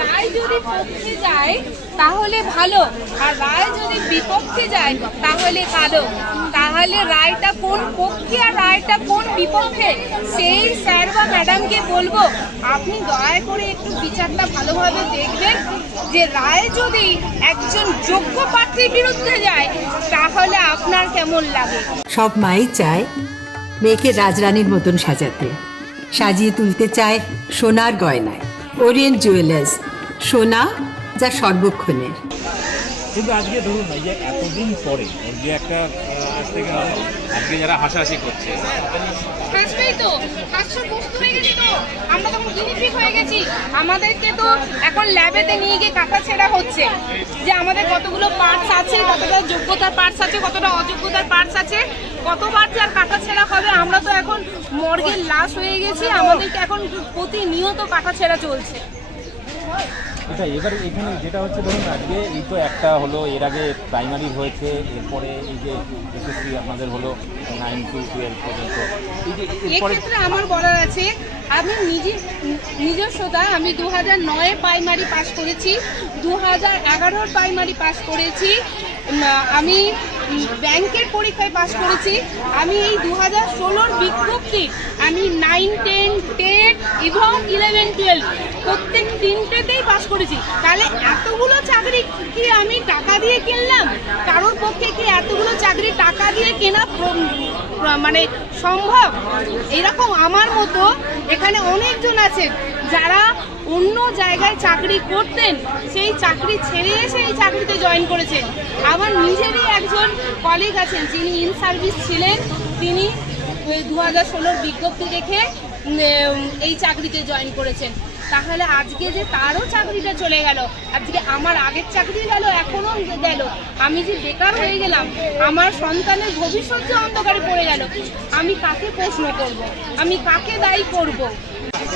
রায় যদি পক্ষে যায়, তাহলে ভালো। আর রায় যদি বিপক্ষে যায়, তাহলে কালো। তাহলে রায়টা কোন পক্ষে আর রায়টা কোন বিপক্ষে? সেই স্যার বা ম্যাডামকে বলব, আপনি দয়া করে একটু বিচারটা ভালোভাবে দেখবেন যে রায় যদি একজন যোগ্য প্রার্থীর বিরুদ্ধে যায়, তাহলে আপনার কেমন লাগে? সব মাই চায় মেয়েকে রাজরানীর মতন সাজাতে। সাজিয়ে তুলতে চায় সোনার গয়নায়। ওরিয়েন্ট জুয়েলার্স সোনা যা সর্বক্ষণের। কিন্তু আজকে ধরুন এই যে এতদিন পরে, যে একটা আজকে যারা হাসাহাসি করছে হাসবেই তো। হাস্যর বস্তু হয়ে গেছি তো। আমরা তখন গিনিপিক হয়ে গেছি। আমাদেরকে তো এখন ল্যাবেতে নিয়ে গিয়ে কাটা ছেঁড়া হচ্ছে। যে আমাদের কতগুলো পার্টস আছে, কতটা যোগ্যতার পার্টস আছে, কতটা অযোগ্যতার পার্টস আছে, কতবার যে আর কাটা ছেঁড়া হবে, আমরা তো এখন মর্গের লাশ হয়ে গেছি। আমাদেরকে এখন প্রতিনিয়ত কাটা ছেঁড়া চলছে। এটা এবার এখানে যেটা হচ্ছে, ধরুন আজকে এই তো একটা হলো, এর আগে প্রাইমারি হয়েছে, এরপরে এই যে এসএসসি আপনাদের হলো নাইন টু টুয়েলভ পর্যন্ত। এই যে এক্ষেত্রে আমার বলার আছে, আমি নিজে নিজস্বতা, আমি দু হাজার নয়ে প্রাইমারি পাস করেছি দু হাজার এগারোর প্রাইমারি পাস করেছি আমি ব্যাংকের পরীক্ষায় পাস করেছি, আমি এই দু হাজার ষোলোর বিজ্ঞপ্তি আমি নাইন টেন টেন এবং ইলেভেন টুয়েলভ প্রত্যেক তিনটেতেই পাস করেছি। তাহলে এতগুলো চাকরি কি আমি টাকা দিয়ে কিনলাম? কারোর পক্ষে কি এতগুলো চাকরি টাকা দিয়ে কেনা মানে সম্ভব? এরকম আমার মতো এখানে অনেকজন আছেন যারা অন্য জায়গায় চাকরি করতেন, সেই চাকরি ছেড়ে এসে এই চাকরিতে জয়েন করেছেন। আমার নিজেরই একজন কলিগ আছেন যিনি ইন সার্ভিস ছিলেন, তিনি দু হাজার ষোলোর বিজ্ঞপ্তি দেখে এই চাকরিতে জয়েন করেছেন। তাহলে আজকে যে তারও চাকরিটা চলে গেল, আজকে আমার আগের চাকরি গেল এখনও গেল। আমি যে বেকার হয়ে গেলাম, আমার সন্তানের ভবিষ্যৎ যে অন্ধকারে পড়ে গেল, আমি কাকে প্রশ্ন করব? আমি কাকে দায়ী করব?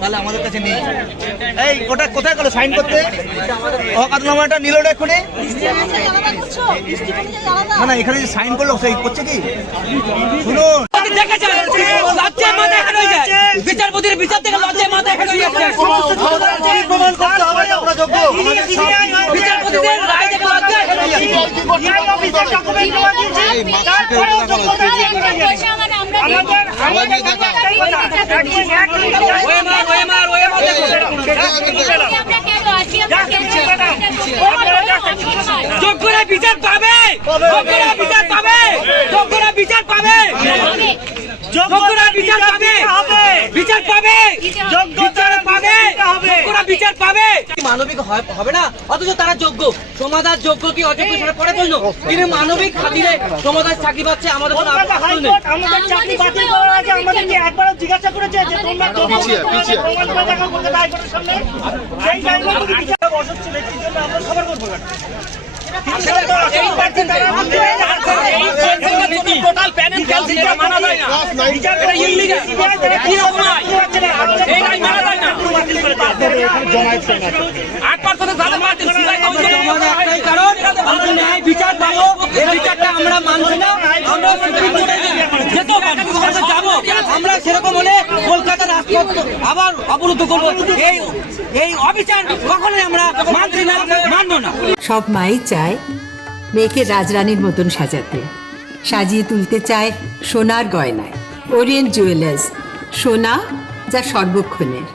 তাহলে আমাদের কাছে নেই। এই ওটা কোথায় গেল? সাইন করতে? অকাদনামাটা নিল ওটা এক্ষুনি? না না এখানে যে সাইন করল সেই করছে কি? শুনুন। বিচারপতির বিচার থেকে লজ্জায় মাথা হেঁট বিচারপতিদের রায় থেকে লজ্জায়। যোগ্যরা বিচার পাবে। যোগ্যরা বিচার পাবে। যোগ্যরা বিচার পাবে। যোগ্যরা বিচার পাবে। বিচার পাবে। যোগ্যরা বিচার পাবে। মানবিক হবে না? অথচ তারা যোগ্য। সমাদার যোগ্য কি অযোগ্য সেটা পরে বলল। কিন্তু মানবিক খাতিরে সমাদার চাকরি পাচ্ছে আমাদের কোনো আপত্তি নেই। আমাদের চাকরি বাতিল করার আগে আমাদেরকে একবারও জিজ্ঞাসা করেছে যে তোমরা পিছিয়ে, পিছিয়ে। প্রমাণ করে দেখাও কলকাতা হাইকোর্টের সামনে। সেই টাইমে যদি বিচার অসুস্থ ব্যক্তির জন্য আমরা খবর করব নীতি টোটাল প্যানেল ক্যান্সেল এটা মানা যায় না। এটা ইললিগাল এটা কি রকম হয় এই আইন মানা যায় না আট পার্সেন্টের সাথে মার্জিন সিলাই আমাদের একটাই কারণ আমরা ন্যায় বিচার পাবো এই বিচারটা আমরা মানছি না আমরা সুপ্রিম কোর্টে যেতে আমরা যাব আমরা সেরকম হলে কলকাতার রাজপথ আবার অবরুদ্ধ করব। এই এই অবিচার কখনোই আমরা মানছি না মানবো না। সব মাই চায় মেয়েকে রাজরানীর মতন সাজাতে সাজিয়ে তুলতে চায় সোনার গয়নায় ওরিয়েন্ট জুয়েলার্স সোনা যা সর্বক্ষণের।